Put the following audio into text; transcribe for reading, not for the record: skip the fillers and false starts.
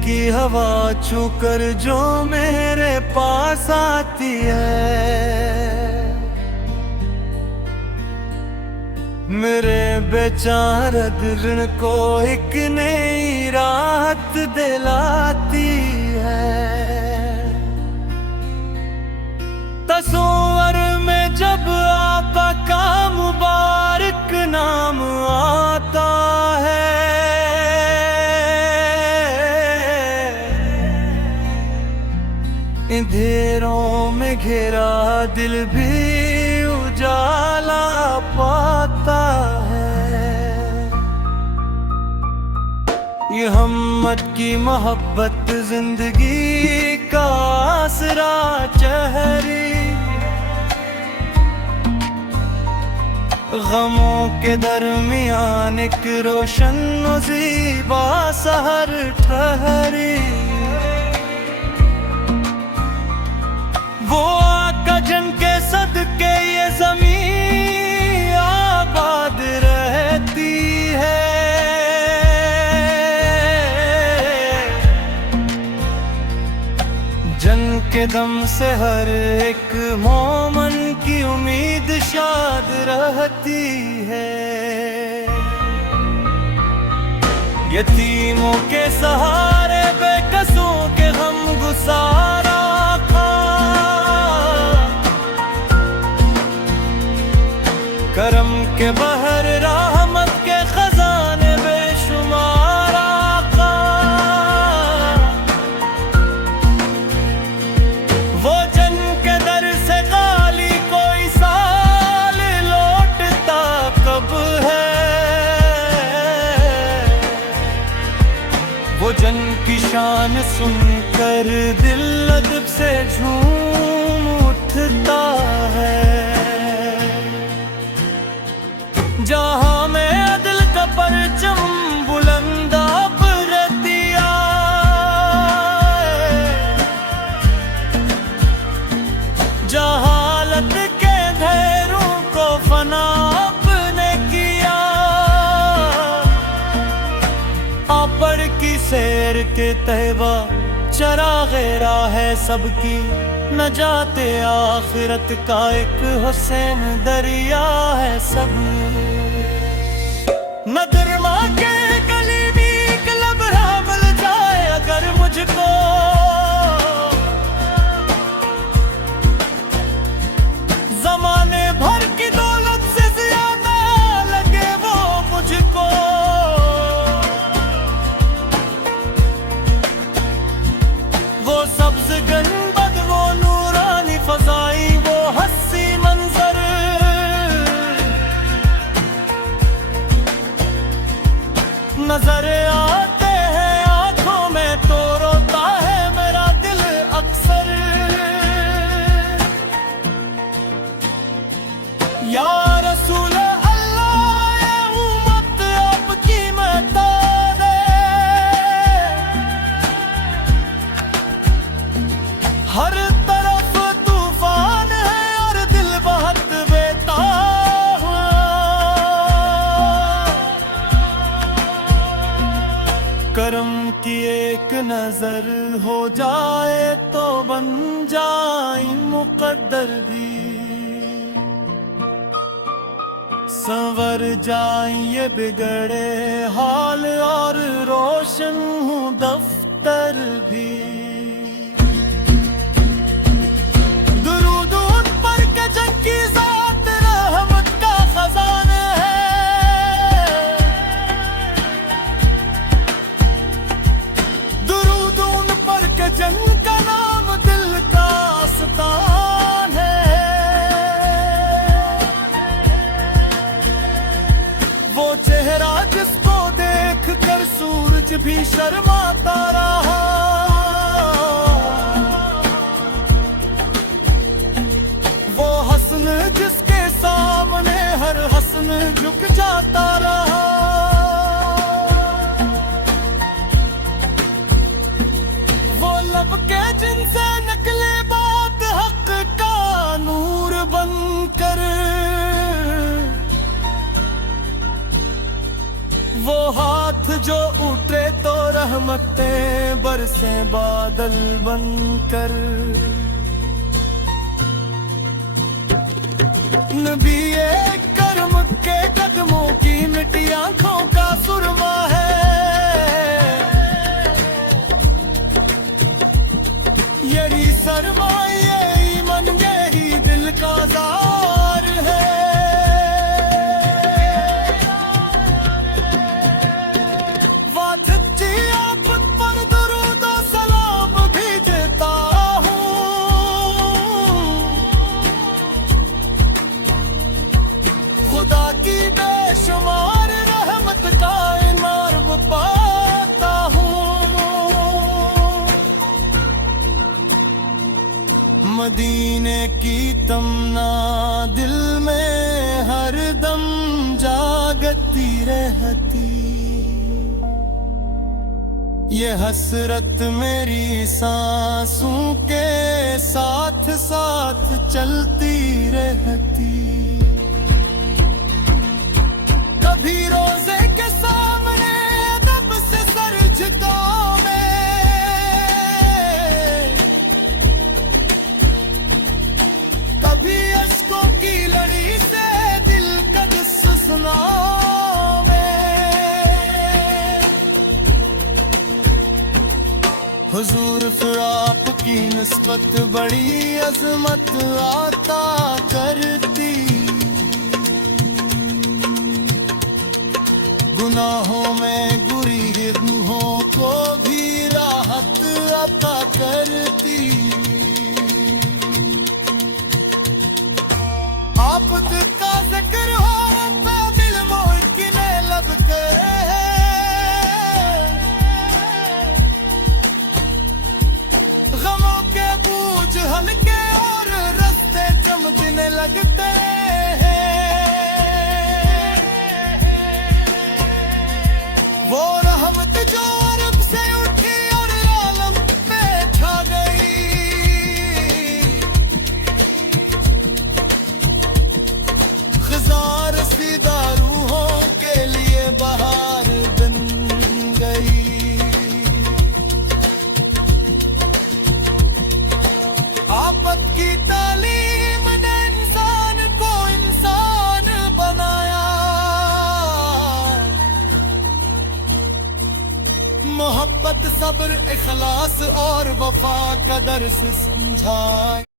की हवा छूकर जो मेरे पास आती है, मेरे बेचारे दिल को एक नई राहत दिलाती है। तस्वर में जब आका का मुबारक नाम आता है, अंधेरों में घिरा दिल भी उजाला पाता है। ये हिम्मत की मोहब्बत जिंदगी का आसरा चेहरी, गमों के दरमियान एक रोशन ज़ीबा सहर ठहरी। वो आका जिनके सदके ये ज़मीन आबाद रहती है, जन के दम से हर एक मोमन की उम्मीद शाद रहती है। यतीमों के सहारे बेकसों के गम गुसारा करम के बहर रहमत के खजाने बेशुमार आका। वो जन के दर से खाली कोई साल लौटता कब है, वो जन की शान सुनकर दिल अदब से झूम उठता है। जहाँ में अदल का परचम बुलंद अब रतिया, जहालत के धैर्यों को फना आपने किया, आपड़ की सैर के तहबा चराग़े राह है सबकी, नजाते आखिरत का एक हुसैन दरिया है सब। मदरमा के कलीमी कलब मिल जाए अगर मुझको, जमाने भर की दौलत से ज्यादा लगे वो मुझको। वो सब्ज गंबद, वो नूरानी फजाई, वो हस्सी मंजर, नजर आते हैं आंखों में तो रोता है मेरा दिल अक्सर। या रसूल अल्लाह ये उम्मत आपकी महताज है, हर तरफ तूफान है और दिल बहुत बेताब। करम की एक नजर हो जाए तो बन जाए मुकद्दर भी, संवर जाए ये बिगड़े हाल और रोशन हूँ दफ्तर भी। दुरूद उन पर के जंग की ज़ात रहमत का खजाना है, दुरूद उन पर के जंग का नाम दिल का आस्तान है। वो चेहरा जिसको देख कर सूरज भी शर्माता रहा, वो हसन जिसके सामने हर हसन झुक जाता रहा। वो लब के जिनसे निकले बात हक का नूर बनकर, वो हाथ जो उठे तो रहमतें बरसे बादल बनकर। नबी करम के कदमों की मिट्टी आंखों का सुरमा है। यही सरमाए ईमान यही दिल का जार है। वाजती आप पर दुरूद और सलाम भेजता हूँ। खुदा की बेशुमार रहमत का इनाम पाता हूँ। मदीने की तमन्ना दिल में हर दम जागती रहती। ये हसरत मेरी सांसों के साथ साथ चलती रहती। कभी रोजे के सामने अदब से सर झुकावे। कभी अश्कों की लड़ी से दिल कद सुनावे। हुजूर फिर आपकी निस्बत बड़ी अजमत आता करती। गुनाहों में बुरी रूहों को भी राहत अता करती। आप का जिक्र हो तो दिल मोहकिने लगते हैं। गमों के बोझ हल्के और रास्ते चमकने लगते हैं। वो रहमत जो अरब से उठी और आलम पे छा गई। खिज़ां रसीदा रूहों के लिए बहार बन गई। आपत की तालीम ने इंसान को इंसान बनाया। मोहब्बत सब्र इखलास और वफा का दर्स समझाए।